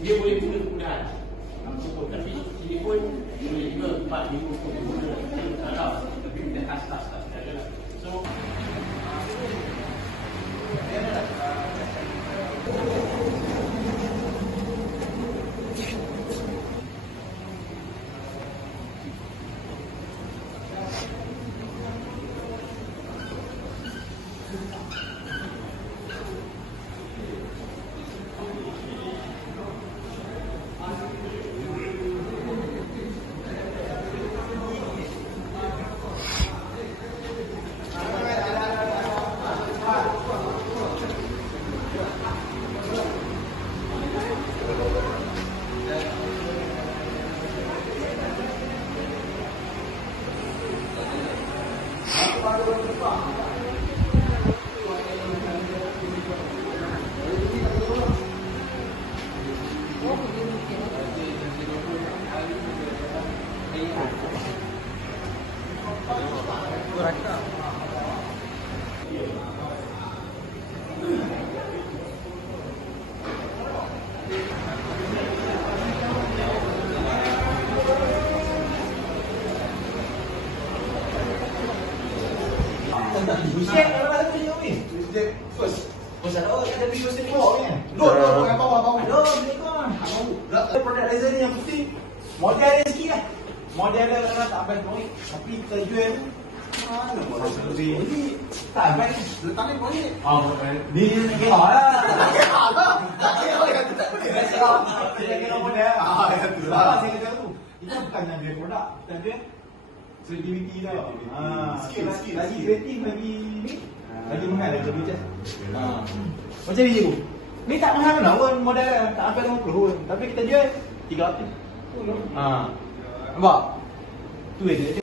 dia boleh guna kemudahan. Tapi ini pun boleh juga 4 minggu pun guna. Tapi kita tas. So dia adalah produk laser ni yang penting model dia sikit lah. Model dia kan tak best noise, tapi kita jual mana model sendiri. Ni tak best letak ni boleh. Ni kira lah. Tak kira yang tak boleh. Saya kira model. Ya tu lah. Saya kata tu. Itu bukan yang dia produk, kita jual creativity tau. Skill lagi kreatif lagi ni. Lagi mahal lagi lebih cas. Macam ni je tu. Ni tak mahal kan pun model dia, tak sampai 50 pun. Tapi kita jual 300. Nampak? Tu je.